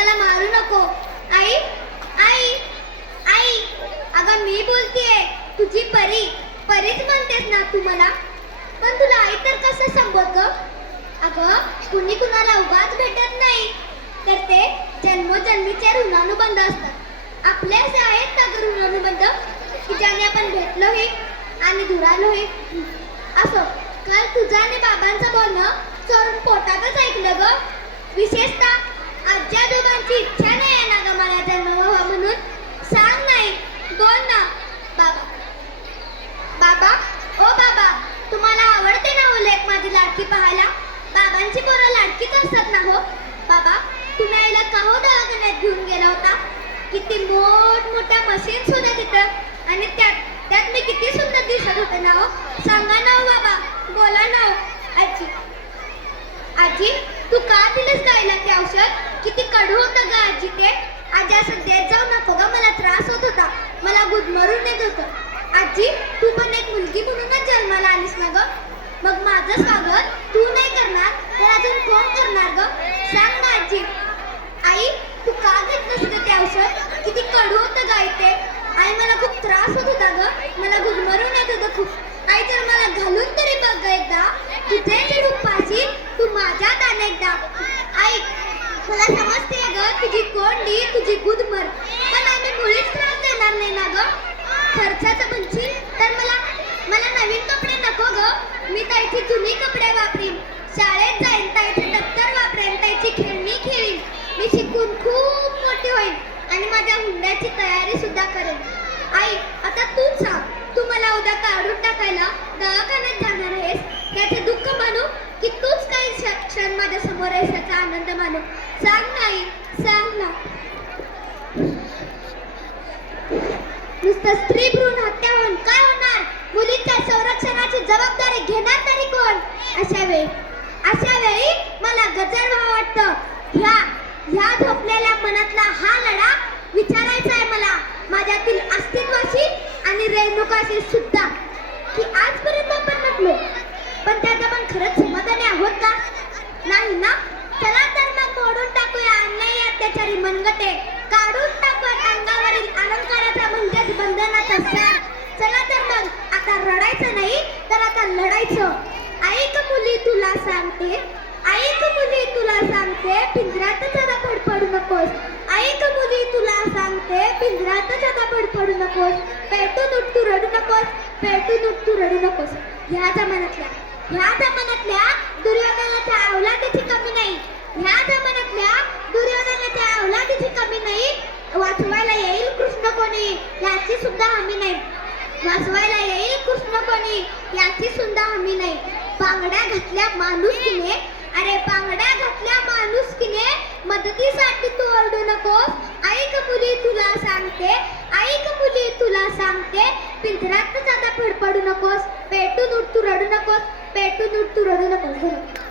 मला मारू नको. आई आई आई, अगं मी बोलतेय, तुझी परी. परीच म्हणतेस ना तू मला, पण तुला आई तर कसं संबोध ग? अगं कुणी कुणाला उगाच भेटत नाही, तर ते जन्मोजन्मीचे ऋणानुबंध असतात. आपले असे आहेत ना ग ऋणानुबंध, की ज्याने आपण भेटलोही आणि दुरालोही. असो, काल तुझं आणि बाबांचं बोलणं चोरून पोटातच ऐकलं ग. विशेषतः आजी आजोबांची इच्छा नाही आहे ना ग मला जन्म व्हावा म्हणून. सांग नाही, बोल ना. बाबा बाबा, ओ बाबा, तुम्हाला आवडते ना हो लेक माझी लाडकी पाहायला? बाबांची पोरं लाडकीच असतात ना हो. बाबा, तुम्ही आईला का हो दवाखान्यात घेऊन गेला होता? किती मोठमोठ्या मशीन्स होत्या तिथं, आणि त्यात मी किती सुंदर दिसत होते ना हो. सांगा ना हो बाबा, बोला ना हो. आजी आजी, तू का दिलंस गायला ते औषध? किती कडू होतं ग आजी ते. आजी असं देत जाऊ नको ग, मला त्रास होत होता, मला गुदमरून येत होतं. आजी, तू पण एक मुलगी म्हणूनच जन्माला आलीस ना ग. मग माझं स्वागत तू नाही करणार तर अजून कोण करणार ग? सांग ना आजी. आई, तू का घेतलंस ग ते औषध? किती कडू होतं गाय ते. आई, मला खूप त्रास होत होता ग, मला गुदमरून येत होतं खूप. आई, जर मला घालून तरी बघ ग एकदा. तुझे जे रूप पाशील तू माझ्यात अनेकदा. आई, मला समजते ग तुझी कोंडी, तुझी गुदमर, पण आम्ही मुळीच त्रास देणार नाही ना ग. खर्चाचं म्हणशील तर मला नवीन कपडे नको ग. मी ताईची जुनी कपडे वापरीन, शाळेत जाईन, ताईचे दप्तर वापरेन, ताईची खेळणी खेळीन. मी शिकून खूप मोठी होईन आणि माझ्या हुंड्याची तयारी सुद्धा करेन. आई, आता तूच सांग, तू मला उद्या काढून टाकायला दवाखान्यात जाणार आहेस, त्याचे दुःख मानू की तूच काही क्षण माझ्या समोर आहेस याचा आनंद मानू? सांग ना आई, सांग ना. नुसतं स्त्री भ्रूण हत्या होऊन काय होणार? मुलींच्या संरक्षणाची जबाबदारी घेणार तरी कोण? अशा वेळी मला गजर व्हावं वाटतं. ह्या झोपलेल्या मनातला हा लढा विचारायचा आहे मला माझ्यातील अस्तित्वाशी आणि रेणुकाशी सुद्धा, की आजपर्यंत आपण म्हटलो, पण त्यात आपण खरंच समाधानी आहोत का? नाही ना. चला तर मग मोडून टाकूया अन्यायी अत्याचारी मनगटे, काढून टाकूया अंगावरील अलंकाराचा म्हणजेच बंधनाचा सार. चला तर मग आता रडायचं नाही तर आता लढायचं. ऐक मुली तुला सांगते, ऐक मुली तुला सांगते, पिंजऱ्यातच आता पडू नकोस. ऐक मुली तुला सांगते, पिंजऱ्यातच आता पडू नकोस. पेटून उठ तू रडू नकोस, पेटून उठ तू रडू नकोस. ह्या जमान्यातल्या दुर्योधनाच्या औलादीची कमी नाही. ह्या जमान्यातल्या दुर्योधनाच्या औलादीची कमी नाही. वाचवायला येईल कृष्ण कोणी याची सुद्धा हमी नाही. वाचवायला येईल कृष्ण कोणी याची सुद्धा हमी नाही. बांगड्या घातल्या माणुसकीने, अरे बांगड्या घातल्या माणुसकीने, मदतीसाठी तू ओरडू नकोस. ऐक मुली तुला सांगते, ऐक मुली तुला सांगते, पिंजऱ्यातच आता पडू नकोस. पेटून उठ तू रडू नकोस, पेटून उठ तू रडू नकोस.